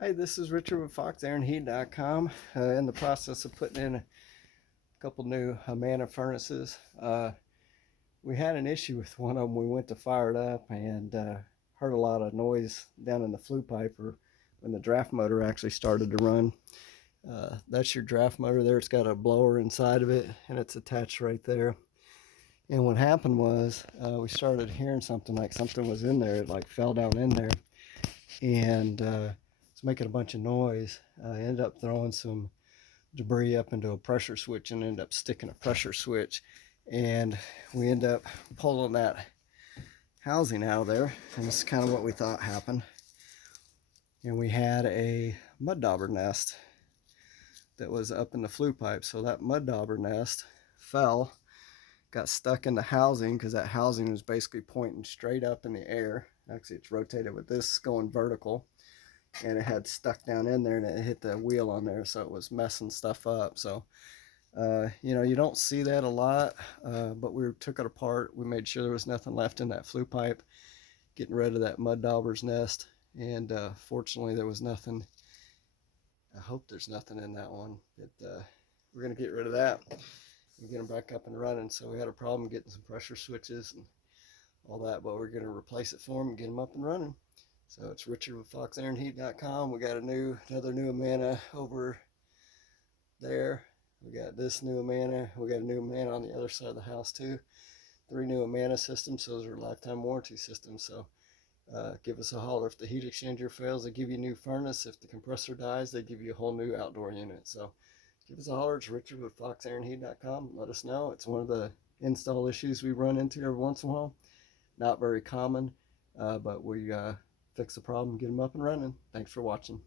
Hey, this is Richard with FoxAironHeat.com. In the process of putting in a couple new Amana furnaces. We had an issue with one of them. We went to fire it up and heard a lot of noise down in the flue pipe or when the draft motor actually started to run. That's your draft motor there. It's got a blower inside of it and it's attached right there. And what happened was we started hearing something like something was in there. It like fell down in there and it's making a bunch of noise. I ended up throwing some debris up into a pressure switch and ended up sticking a pressure switch, and we end up pulling that housing out of there, and this is kind of what we thought happened. And we had a mud dauber nest that was up in the flue pipe, so that mud dauber nest fell, got stuck in the housing because that housing was basically pointing straight up in the air. Actually, it's rotated with this going vertical, and it had stuck down in there and it hit the wheel on there, so it was messing stuff up. So you don't see that a lot, but we took it apart. We made sure there was nothing left in that flue pipe, getting rid of that mud dauber's nest, and fortunately there was nothing. I hope there's nothing in that one, but we're going to get rid of that and get them back up and running. So we had a problem getting some pressure switches and all that, but we're going to replace it for them and get them up and running. So it's Richard with FoxAironHeat.com. We got another new Amana over there. We got this new Amana. We got a new Amana on the other side of the house too. 3 new Amana systems. Those are lifetime warranty systems. So give us a holler. If the heat exchanger fails, they give you a new furnace. If the compressor dies, they give you a whole new outdoor unit. So give us a holler. It's Richard with FoxAironHeat.com. Let us know. It's one of the install issues we run into every once in a while. Not very common, but we fix the problem, get them up and running. Thanks for watching.